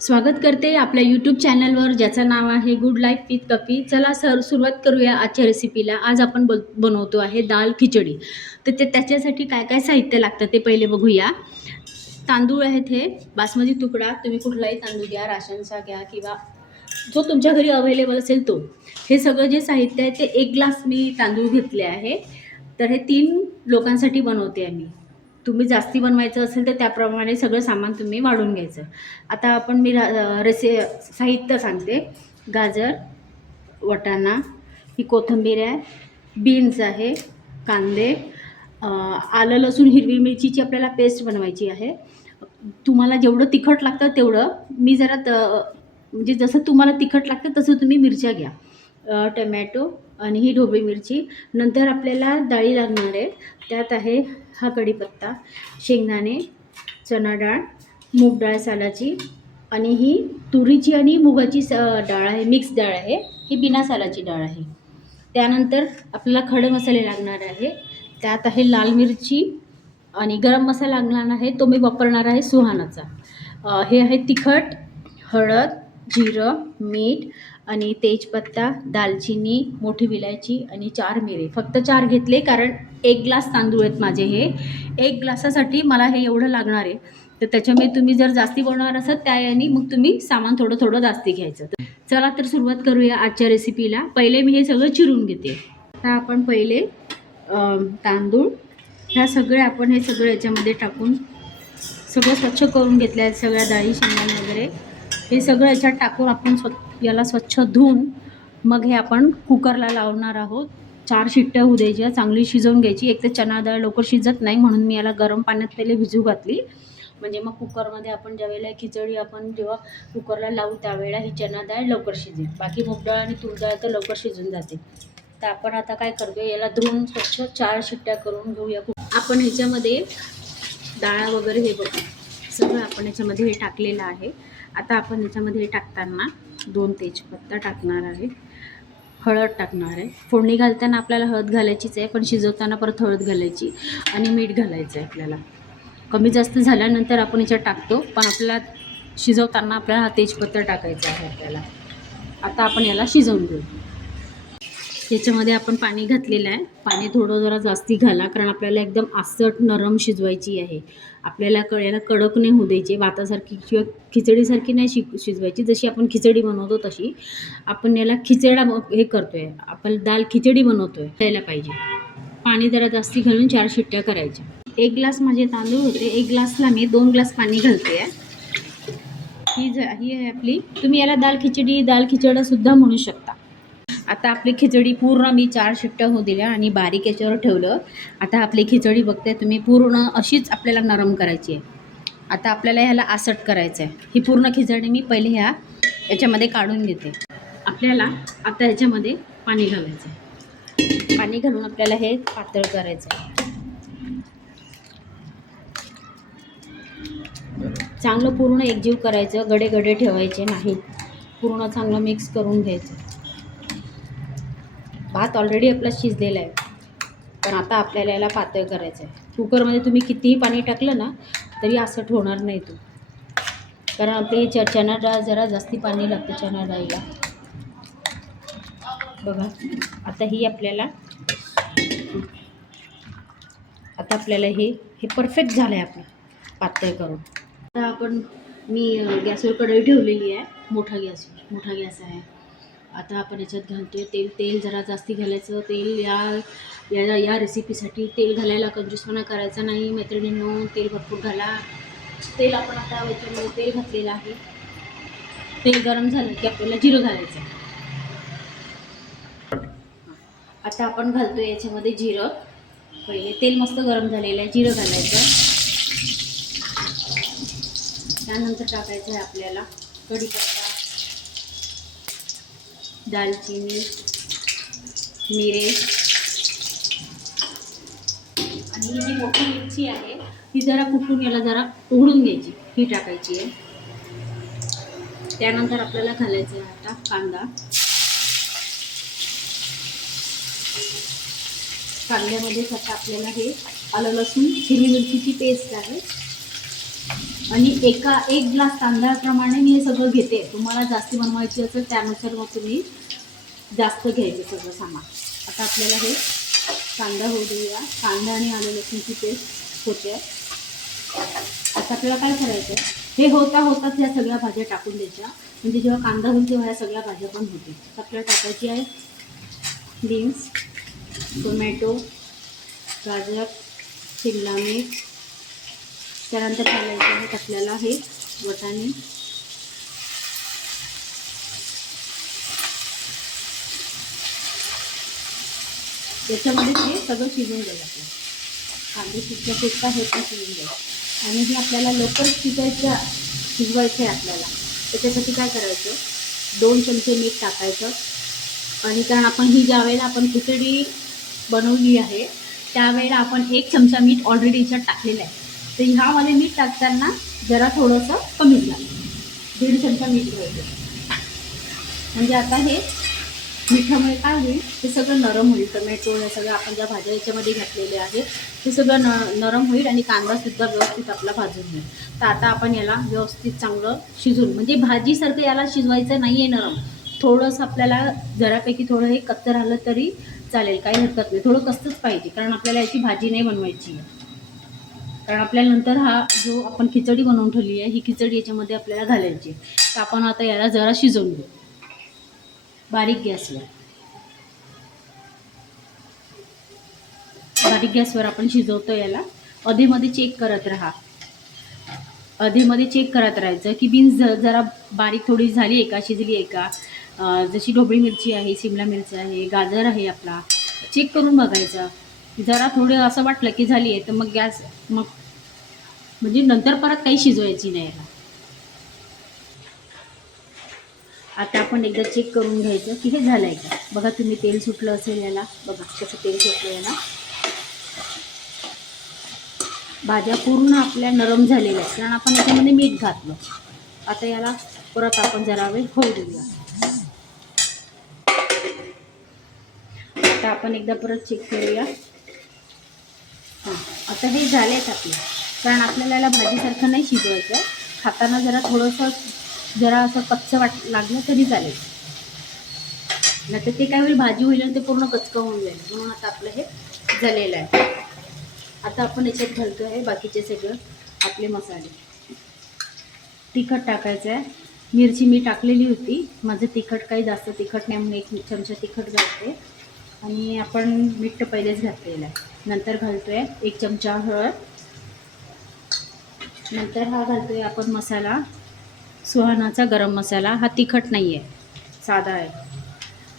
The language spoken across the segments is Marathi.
स्वागत करते आपल्या यूट्यूब चॅनलवर ज्याचं नाव आहे गुड लाईफ विथ कपी. चला सुरुवात करूया आजच्या रेसिपीला. आज आपण बनवतो आहे दाल खिचडी. तर त्याच्यासाठी काय काय साहित्य लागतं ते पहिले बघूया. तांदूळ आहेत हे बासमती तुकडा, तुम्ही कुठलाही तांदूळ घ्या, राशनचा घ्या किंवा जो तुमच्या घरी अवेलेबल असेल तो. हे सगळं जे साहित्य आहे ते 1 ग्लास मी तांदूळ घेतले आहे. तर हे 3 लोकांसाठी बनवते आहे मी. तुम्ही जास्ती बनवायचं असेल तर त्याप्रमाणे सगळं सामान तुम्ही वाढून घ्यायचं. आता आपण मी साहित्य सांगते. गाजर, वाटाणा, ही कोथिंबीर आहे, बीन्स आहे, कांदे, आलं लसूण हिरवी मिरचीची आपल्याला पेस्ट बनवायची आहे. तुम्हाला जेवढं तिखट लागतं तेवढं. मी जरा म्हणजे जसं तुम्हाला तिखट लागतं तसं तुम्ही मिरच्या घ्या. टमॅटो आणि ही ढोबळी मिरची. नंतर आपल्याला डाळी लागणार आहे. त्यात आहे हा कढीपत्ता, शेंगदाणे, चणा डाळ, मूग डाळ सालाची, आणि ही तुरीची आणि मुगाची डाळ आहे, मिक्स डाळ आहे. ही बिना सालाची डाळ आहे. त्यानंतर आपल्याला खडे मसाले लागणार आहे. त्यात आहे लाल मिरची आणि गरम मसाला लागणार आहे, तो मी वापरणार आहे सुहानाचा. हे आहे तिखट, हळद, जिरं, मीठ आणि तेजपत्ता, दालचिनी, मोठी विलायची आणि 4 मिरे. फक्त 4 घेतले कारण 1 ग्लास तांदूळ आहेत माझे. हे 1 ग्लासासाठी मला हे एवढं लागणार आहे. तर त्याच्यामुळे तुम्ही जर जास्ती बनवणार असाल त्या याने मग तुम्ही सामान थोडं थोडं जास्ती घ्यायचं. चला तर सुरुवात करूया आजच्या रेसिपीला. पहिले मी हे सगळं चिरून घेते. आता आपण पहिले तांदूळ ह्या सगळे आपण हे सगळं याच्यामध्ये टाकून सगळं स्वच्छ करून घेतलं आहे. सगळ्या डाळी, शेंगदाणे वगैरे हे सगळं याच्यात टाकून आपण याला स्वच्छ धुवून मग हे आपण कुकरला लावणार आहोत. 4 शिट्ट्या होऊ द्यायच्या, चांगली शिजवून घ्यायची. एक तर चणा डाळ लवकर शिजत नाही म्हणून मी याला गरम पाण्यात पहिले भिजू घातली. म्हणजे मग कुकरमध्ये आपण ज्यावेळेला खिचडी आपण जेव्हा कुकरला लावू त्यावेळेला ही चणा डाळ लवकर शिजेल. बाकी मूग डाळ आणि तूर डाळ तर लवकर शिजून जाते. तर आपण आता काय करतो, याला धुवून स्वच्छ 4 शिट्ट्या करून घेऊया. आपण ह्याच्यामध्ये डाळ वगैरे हे बघू सगळं आपण याच्यामध्ये हे टाकलेलं आहे. आता आपण याच्यामध्ये हे टाकताना 2 तेजपत्ता टाकणार आहे, हळद टाकणार आहे. फोडणी घालताना आपल्याला हळद घालायचीच आहे, पण शिजवताना परत हळद घालायची आणि मीठ घालायचं आहे. आपल्याला कमी जास्त झाल्यानंतर आपण याच्यात टाकतो, पण आपल्याला शिजवताना आपल्याला हा तेजपत्ता टाकायचा आहे आपल्याला. आता आपण याला शिजवून घेऊ. याच्यामध्ये आपण पाणी घातलेलं आहे. पाणी थोडं जरा जास्ती घाला कारण आपल्याला एकदम आसट नरम शिजवायची आहे. आपल्याला याला कडक नाही होऊ द्यायची, भातासारखी किंवा खिचडीसारखी नाही शिजवायची. जशी आपण खिचडी बनवतो तशी आपण याला खिचडा हे करतोय, आपण दाल खिचडी बनवतोय द्यायला पाहिजे. पाणी जरा जास्ती घालून 4 शिट्ट्या करायच्या. 1 ग्लास माझे तांदूळ होते, 1 ग्लासला मी 2 ग्लास पाणी घालते आहे. ही आहे आपली. तुम्ही याला दाल खिचडी, दाल खिचडा सुद्धा म्हणू शकता. आता आपली खिचडी पूर्ण मी 4 शिट्ट्या होऊ दिल्या आणि बारीक याच्यावर ठेवलं. आता आपली खिचडी बघते तुम्ही पूर्ण अशीच आपल्याला नरम करायची आहे. आता आपल्याला ह्याला आसट करायचं आहे. ही पूर्ण खिचडी मी पहिले याच्यामध्ये काढून घेते. आपल्याला आता ह्याच्यामध्ये पाणी घालायचं आहे. पाणी घालून आपल्याला हे पातळ करायचं आहे. चांगलं पूर्ण एकजीव करायचं, गडे गडे ठेवायचे नाही, पूर्ण चांगलं मिक्स करून घ्यायचं. भात ऑलरेडी आपला शिजलेला आहे, पण आता आपल्याला याला पातळ करायचं आहे. कुकरमध्ये तुम्ही कितीही पाणी टाकलं ना तरी असं होणार नाही तो, कारण आपली चणा डाळ जरा जास्ती पाणी लागतं चणा डाळीला. बघा आता ही आपल्याला हे परफेक्ट झालं आहे आपलं पातळ करून. आता आपण मी गॅसवर कढई ठेवलेली आहे, मोठा गॅस आहे. आता आपण याच्यात घालतोय तेल जरा जास्ती घालायचं. तेल या रेसिपीसाठी तेल घालायला कंजूसपणा करायचा नाही मैत्रिणींनो. तेल भरपूर घाला. तेल आपण आता याच्यामध्ये तेल घातलेलं आहे. तेल गरम झालं की आपल्याला जिरं घालायचं. आता आपण घालतोय याच्यामध्ये जिरं. पहिले तेल मस्त गरम झालेलं आहे, जिरं घालायचं. त्यानंतर टाकायचं आहे आपल्याला कढीपत्ता, दालचिनी, मिरे आणि ही जी मोठी मिरची आहे ही जरा कुटून याला जरा उघडून घ्यायची, ही टाकायची आहे. त्यानंतर आपल्याला घालायचं आहे आता कांदा. कांद्यामध्येच आता आपल्याला हे आलं लसूण हिरवी मिरचीची पेस्ट आहे आणि एक ग्लास तांदळाप्रमाणे मी हे सगळं घेते. तुम्हाला जास्ती बनवायची असेल त्यानुसार मग तुम्ही जास्त घ्यायचं सगळं सामान. आता आपल्याला हे कांदा होऊ देऊया. कांदा आणि आलं लसूणची पेस्ट होते. आता आपल्याला काय करायचं, हे होता होताच या सगळ्या भाज्या टाकून द्यायच्या, म्हणजे जेव्हा कांदा होईल तेव्हा या सगळ्या भाज्या पण होतील. आता आपल्याला टाकायची आहे बीन्स, टोमॅटो, गाजर, शिमला मिर्च. त्यानंतर घालायचे आहेत आपल्याला हे वाटाणे. त्याच्यामध्ये हे सगळं शिजवून द्यायचं. आपल्याला कांदे शिजता हे पण शिजून द्यायचं. आणि हे आपल्याला लवकर शिजवायचं आहे आपल्याला. त्याच्यासाठी काय करायचं, 2 चमचे मीठ टाकायचं. आणि कारण आपण ही ज्या वेळेला आपण खिचडी बनवली आहे त्यावेळेला आपण 1 चमचा मीठ ऑलरेडी याच्यात टाकलेलं आहे. तर ह्यामध्ये मीठ टाकताना जरा थोडंसं कमीच लागतं, 1.5 चमचा मीठ घ्यायचं. म्हणजे आता हे मिठामुळे काय होईल, ते सगळं नरम होईल. टोमॅटो हे सगळं आपण ज्या भाज्या याच्यामध्ये घातलेले आहेत ते सगळं नरम होईल आणि कांदासुद्धा व्यवस्थित आपला भाजून होईल. तर आता आपण याला व्यवस्थित चांगलं शिजून, म्हणजे भाजीसारखं याला शिजवायचं नाही आहे नरम, थोडंसं आपल्याला जरापैकी थोडं हे कच्चं राहिलं तरी चालेल, काही हरकत नाही. थोडं कच्चंच पाहिजे, कारण आपल्याला याची भाजी नाही बनवायची आहे. कारण आपल्याला नंतर हा जो आपण खिचडी बनवून ठेवली आहे ही खिचडी याच्यामध्ये आपल्याला घालायची. तर आपण आता याला जरा शिजवून घेऊ बारीक गॅसवर. बारीक गॅसवर आपण शिजवतो याला. अधेमध्ये चेक करत राहा, अधेमध्ये चेक करत राहायचं की बीन्स जरा बारीक थोडी झाली आहे का, शिजली आहे का. जशी ढोबळी मिरची आहे, शिमला मिरची आहे, गाजर आहे आपला, चेक करून बघायचं. जरा थोडं असं वाटलं की झाली आहे तर मग गॅस म्हणजे नंतर परत काही शिजवायची नाही याला. आता आपण एकदा चेक करून घ्यायचं की हे झालं आहे का. बघा तुम्ही, तेल सुटलं असेल याला, बघा कसं तेल सुटलं याला. भाज्या पूर्ण आपल्या नरम झालेल्या आहेत कारण आपण याच्यामध्ये मीठ घातलं. आता याला परत आपण जरा वेळ होऊ देऊया. आता आपण एकदा परत चेक करूया. हां, आता हे झाले आहेत आपले. कारण आपल्याला याला भाजीसारखं नाही शिजवायचं, खाताना जरा थोडंसं जरा असं कच्चं लागलं तरी चालेल, नाही तर ते काय होईल, भाजी होईल आणि ते पूर्ण कचकं होऊन जाईल. म्हणून आता आपलं हे झालेलं आहे. आता आपण याच्यात घालतो आहे बाकीचे सगळं आपले मसाले. तिखट टाकायचं आहे. मिरची मी टाकलेली होती, माझं तिखट काही जास्त तिखट नाही म्हणून 1 चमचा तिखट घालते. आणि आपण मीठ पहिलेच घातलेलं आहे. नंतर घालतो आहे 1 चमचा हळद. नंतर हा घालतो आहे आपण मसाला, सुहानाचा गरम मसाला. हा तिखट नाही आहे, साधा आहे,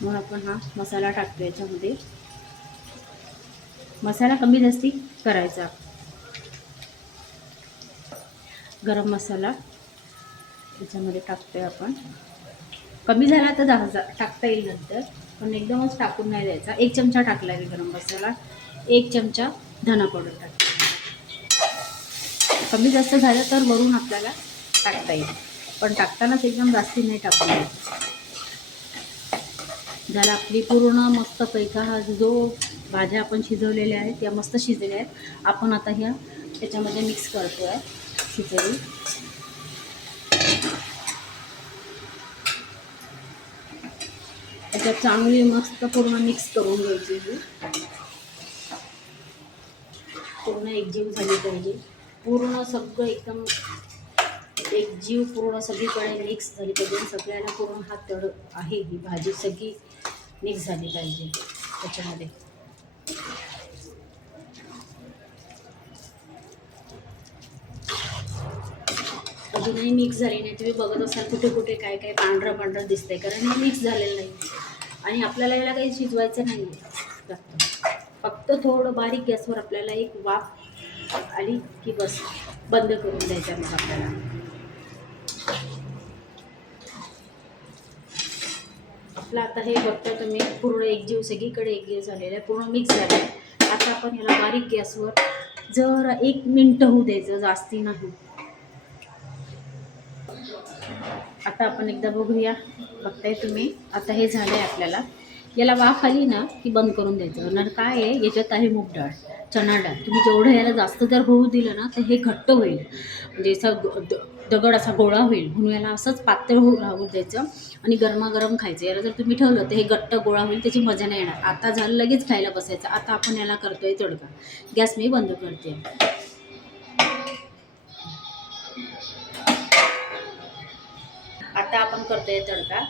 म्हणून आपण हा मसाला टाकतो याच्यामध्ये. मसाला कमी जास्ती करायचा. गरम मसाला याच्यामध्ये टाकतोय आपण. कमी झाला तर टाकता येईल नंतर, पण एकदमच टाकून नाही द्यायचा. 1 चमचा टाकला आहे गरम मसाला. 1 चमचा धना पावडर टाकते. कमी जास्त झालं तर वरून आपल्याला टाकता येईल, पण टाकतानाच एकदम जास्ती नाही टाकून द्यायचं. झाला आपली पूर्ण मस्त पैका हा जो भाज्या आपण शिजवलेल्या आहेत त्या मस्त शिजलेल्या आहेत. आपण आता ह्या त्याच्यामध्ये मिक्स करतो आहे खिचडी. त्याच्यात चांगली मस्त पूर्ण मिक्स करून घ्यायची. ही पूर्ण एकजीव झाली पाहिजे, पूर्ण सगळं एकदम एकजीव पूर्ण सगळीकडे मिक्स झाली पाहिजे. सगळ्यांना पूर्ण हा तड आहे, ही भाजी सगळी मिक्स झाली पाहिजे त्याच्यामध्ये. अजूनही मिक्स झाली नाही. तुम्ही बघत असाल कुठे कुठे काय काय पांढरं पांढरं दिसतंय, कारण हे मिक्स झालेलं नाही आणि आपल्याला याला काही शिजवायचं नाही आहे. फक्त थोडं बारीक गॅसवर आपल्याला एक वाफ आली की बस बंद करून द्यायचा. मग आपल्याला आपलं आता हे बघता तुम्ही पूर्ण एकजीव सगळीकडे एकजीव झालेलं आहे, पूर्ण मिक्स झालं आहे. आता आपण याला बारीक गॅसवर जरा 1 मिनिट होऊ द्यायचं, जास्ती नाही. आता आपण एकदा बघूया. बघताय तुम्ही, आता हे झालं आहे आपल्याला. याला वाफ आली ना की बंद करून द्यायचं. कारण काय आहे, याच्यात आहे मूग डाळ. चणा डाळ तुम्ही जेवढं याला जास्त जर होऊ दिलं ना तर हे घट्ट होईल, म्हणजे असं दगड असा गोळा होईल, म्हणून याला असंच पातळ राहू द्यायचं आणि गरमागरम खायचं. याला जर तुम्ही ठेवलं तर हे घट्ट गोळा होईल, त्याची मजा नाही येणार. आता झालं लगेच खायला बसायचं. आता आपण याला करतोय तडका. गॅस मी बंद करते. आता आपण करतोय तडका.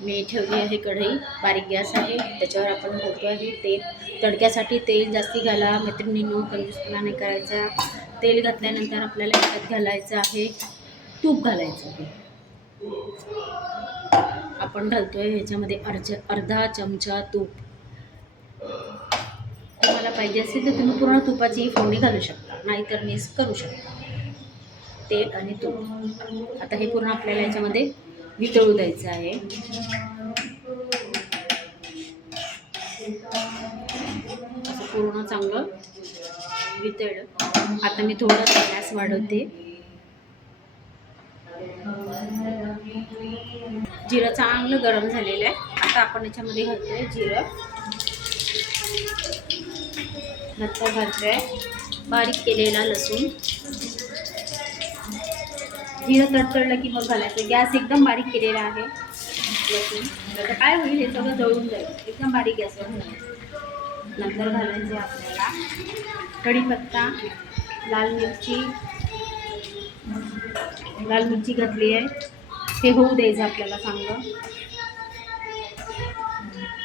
मी ठेवली आहे कढई, बारीक गॅस आहे, त्याच्यावर आपण घालतो आहे तेल. तडक्यासाठी तेल जास्ती घाला मैत्रिणींनो, कंजूसपणा नाही करायचा. तेल घातल्यानंतर आपल्याला याच्यात घालायचं आहे तूप घालायचं आहे. आपण घालतोय ह्याच्यामध्ये अर्धा चमचा तूप. तुम्हाला पाहिजे असेल तर तुम्ही पूर्ण तुपाची फोडणी घालू शकता, नाहीतर मिक्स करू शकता. तेल आणि तूप आता हे पूर्ण आपल्याला याच्यामध्ये वितळू द्यायचं आहे. असं पूर्ण चांगलं वितळलं. आता मी थोडा गॅस वाढवते. जिरं चांगलं गरम झालेलं आहे. आता आपण याच्यामध्ये घालतोय जिरं, नंतर घालतोय बारीक केलेला लसूण. जिरं तडतडलं की मग घालायचं. गॅस एकदम बारीक केलेला आहे. लसूण आता काय होईल, हे सगळं जळून जाईल. एकदम बारीक गॅसवर घालायचं. नंतर घालायचे आपल्याला कढीपत्ता, लाल मिरची घातली आहे. हे होऊ द्यायचं आपल्याला चांगलं.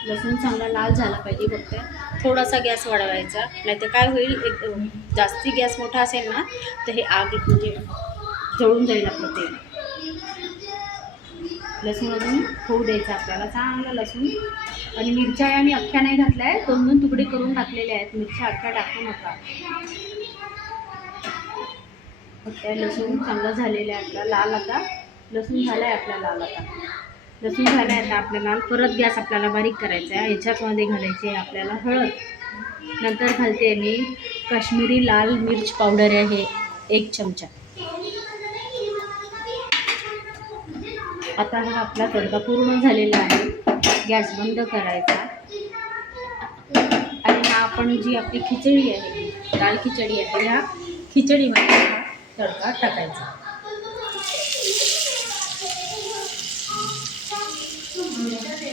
लसूण चांगला लाल झाला पाहिजे. फक्त थोडासा गॅस वाढवायचा, नाहीतर काय होईल, एक जास्ती गॅस मोठा असेल ना तर हे आग म्हणजे जळून जाईल आपलं तेल. लसूण अजून होऊ द्यायचं आपल्याला चांगलं. लसूण आणि मिरच्या आम्ही अख्ख्या नाही घातल्या आहे, 2-2 तुकडे करून टाकलेले आहेत. मिरच्या अख्ख्या टाकू नका. त्या लसूण चांगला झालेला आहे आपला लाल. आता लसूण झाला आहे आपला लाल. आता लसूण झाला आहे. आता आपला लाल. परत गॅस आपल्याला बारीक करायचा आहे. ह्याच्यामध्ये घालायची आहे आपल्याला हळद. नंतर घालते मी काश्मीरी लाल मिर्च पावडर आहे 1 चमचा. आता हा आपला तडका पूर्ण झालेला आहे. गॅस बंद करायचा आणि हा आपण जी आपली खिचडी आहे, दाल खिचडी आहे, ह्या खिचडीमध्ये हा तडका टाकायचा.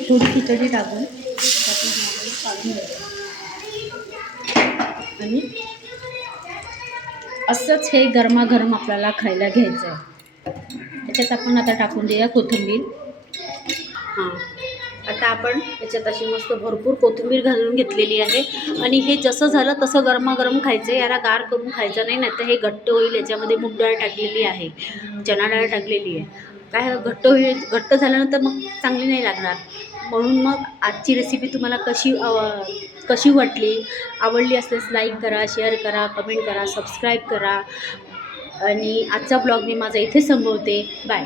थोडी खिचडी टाकून काढून द्यायचं आणि असंच हे गरमागरम आपल्याला खायला घ्यायचं आहे. त्याच्यात आपण आता टाकून देऊया कोथिंबीर. हां, आता आपण याच्यात अशी मस्त भरपूर कोथिंबीर घालून घेतलेली आहे. आणि हे जसं झालं तसं गरमागरम खायचं आहे. याला गार करून खायचं नाही, नाही तर हे घट्ट होईल. याच्यामध्ये मूग डाळ टाकलेली आहे, चणा डाळ टाकलेली आहे. काय घट्ट होईल, घट्ट झाल्यानंतर मग चांगली नाही लागणार. म्हणून मग आजची रेसिपी तुम्हाला कशी वाटली, आवडली असल्यास लाईक करा, शेअर करा, कमेंट करा, सबस्क्राईब करा. आणि आजचा ब्लॉग मी माझा इथे संपवते. बाय.